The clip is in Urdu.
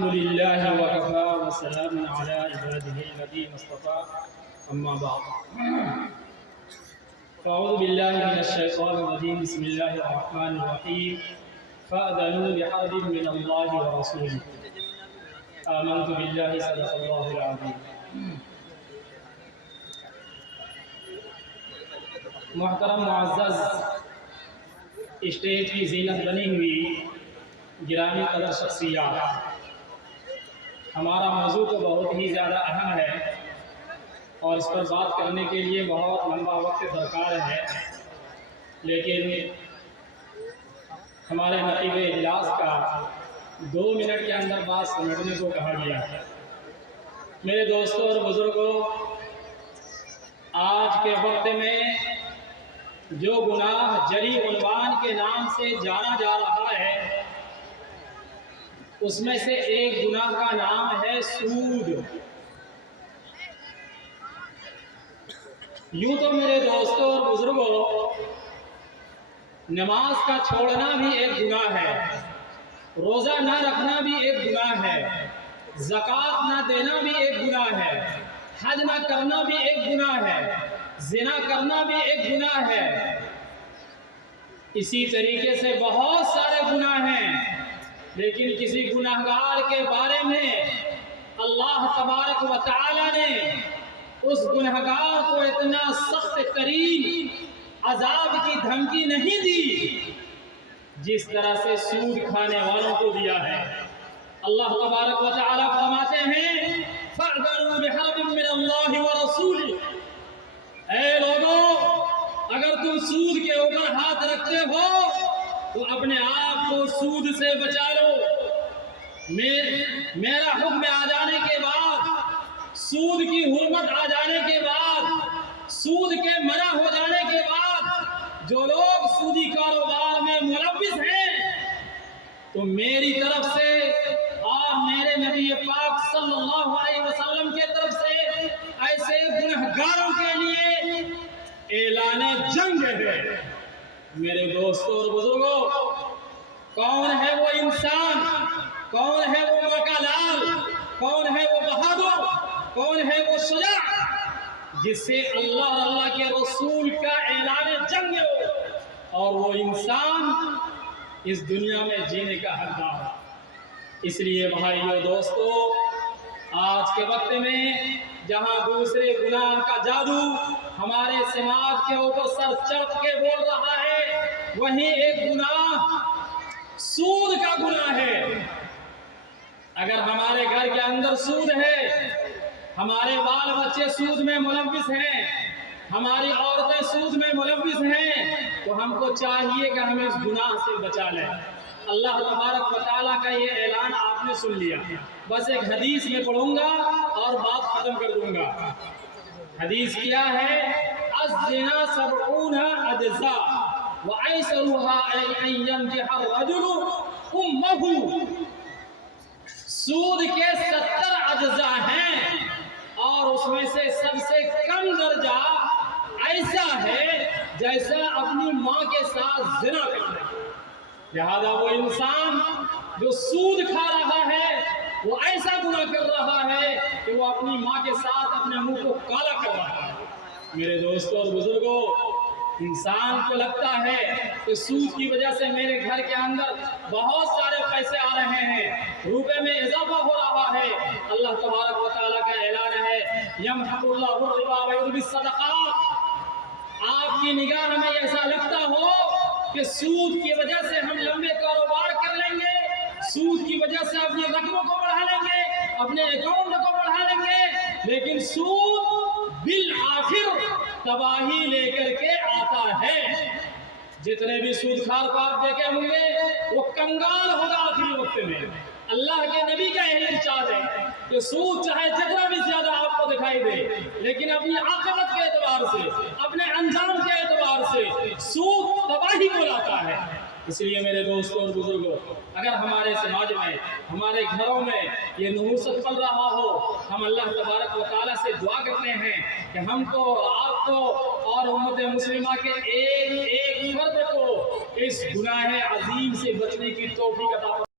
الحمد لله وكفى وسلام على عباده الذين اصطفى أما بعد فأعوذ بالله من الشيطان الرجيم بسم الله الرحمن الرحيم فأذنوا بحرب من الله ورسوله آمنت بالله صدق الله العظيم. محترم معزز اسٹیج کی زینت بنی ہوئی گرامی قدر شخصیات، ہمارا موضوع تو بہت ہی زیادہ اہم ہے اور اس پر بات کرنے کے لیے بہت لمبا وقت درکار ہے، لیکن ہمارے نقیب اجلاس کا 2 منٹ کے اندر بات سمجھنے کو کہا گیا ہے. میرے دوستوں اور بزرگوں، آج کے وقت میں جو گناہ جلی عنوان کے نام سے جانا جا رہا ہے، اس میں سے ایک گناہ کا نام ہے سود. یوں تو میرے دوستوں اور بزرگوں، نماز کا چھوڑنا بھی ایک گناہ ہے، روزہ نہ رکھنا بھی ایک گناہ ہے، زکوٰۃ نہ دینا بھی ایک گناہ ہے، حج نہ کرنا بھی ایک گناہ ہے، زنا کرنا بھی ایک گناہ ہے. اسی طریقے سے بہت سارے گناہ ہیں، لیکن کسی گناہگار کے بارے میں اللہ تبارک و تعالی نے اس گناہگار کو اتنا سخت ترین عذاب کی دھمکی نہیں دی جس طرح سے سود کھانے والوں کو دیا ہے. اللہ تبارک و تعالی فرماتے ہیں فَأْذَنُوا بِحَرْبٍ مِّنَ اللَّهِ وَرَسُولِهِ. اے لوگوں، اگر تم سود کے اوپر ہاتھ رکھتے ہو تو اپنے آپ کو سود سے بچا لو. میرا حکم آ جانے کے بعد، سود کی حرمت آ جانے کے بعد، سود کے منع ہو جانے کے بعد جو لوگ سودی کاروبار میں ملوث ہیں، تو میری طرف سے اور میرے نبی پاک صلی اللہ علیہ وسلم کی طرف سے ایسے گنہگاروں کے لیے اعلان جنگ ہے. میرے دوستوں اور بزرگوں، کون ہے وہ انسان، کون ہے وہ مکہ لال، کون ہے وہ بہادر، کون ہے وہ شجاع جس سے اللہ کے رسول کا اعلان جنگ ہو اور وہ انسان اس دنیا میں جینے کا حقدار ہے. اس لیے بھائیو دوستو، آج کے وقت میں جہاں دوسرے گناہ کا جادو ہمارے سماج کے اوپر سر چڑھ کے بول رہا ہے، وہیں ایک گناہ سود کا گناہ ہے. اگر ہمارے گھر کے اندر سود ہے، ہمارے بال بچے سود میں ملوث ہیں، ہماری عورتیں سود میں ملوث ہیں، تو ہم کو چاہیے کہ ہم اس گناہ سے بچا لیں. اللہ تبارک و تعالیٰ کا یہ اعلان آپ نے سن لیا. بس ایک حدیث میں پڑھوں گا اور بات ختم کر دوں گا. حدیث کیا ہے؟ الزنا 70 اجزاء وایسرها ان ينكح الرجل امه. سود کے 70 اجزاء ہیں اور اس میں سے سب سے کم درجہ ایسا ہے جیسا اپنی ماں کے ساتھ زنا کرنا. لہذا وہ انسان جو سود کھا رہا ہے وہ ایسا گناہ کر رہا ہے کہ وہ اپنی ماں کے ساتھ اپنے منہ کو کالا کر رہا ہے. میرے دوستوں اور بزرگوں، انسان کو لگتا ہے کہ سود کی وجہ سے میرے گھر کے اندر بہت سارے پیسے آ رہے ہیں، روپے میں اضافہ ہو رہا ہے. اللہ تبارک و تعالیٰ کا اعلان ہے یمحق اللہ الربا ویربی الصدقات. آپ کی نگاہ میں ایسا لگتا ہو کہ سود کی وجہ سے ہم لمبے کاروبار کر لیں گے، سود کی وجہ سے اپنے رقموں کو بڑھا لیں گے، اپنے اکاؤنٹ کو بڑھا لیں گے، لیکن سود بالآخر تباہی لے کر کے آتا ہے. جتنے بھی سود خار کو آپ دیکھے ہوں گے وہ کنگال ہوگا آخری وقت میں. اللہ کے نبی کا یہی ارشاد ہے کہ سود چاہے جتنا بھی زیادہ آپ کو دکھائی دے، لیکن اپنی عاقبت کے اعتبار سے، اپنے انجام کے اعتبار سے سود تباہی کو لاتا ہے. اس لیے میرے دوستوں اور بزرگوں، اگر ہمارے سماج میں، ہمارے گھروں میں یہ نحوست پل رہا ہو، ہم اللہ تبارک و تعالیٰ سے دعا کرتے ہیں کہ ہم کو، آپ کو اور امت مسلمہ کے ایک ایک فرد کو اس گناہ عظیم سے بچنے کی توفیق عطا فرمائے.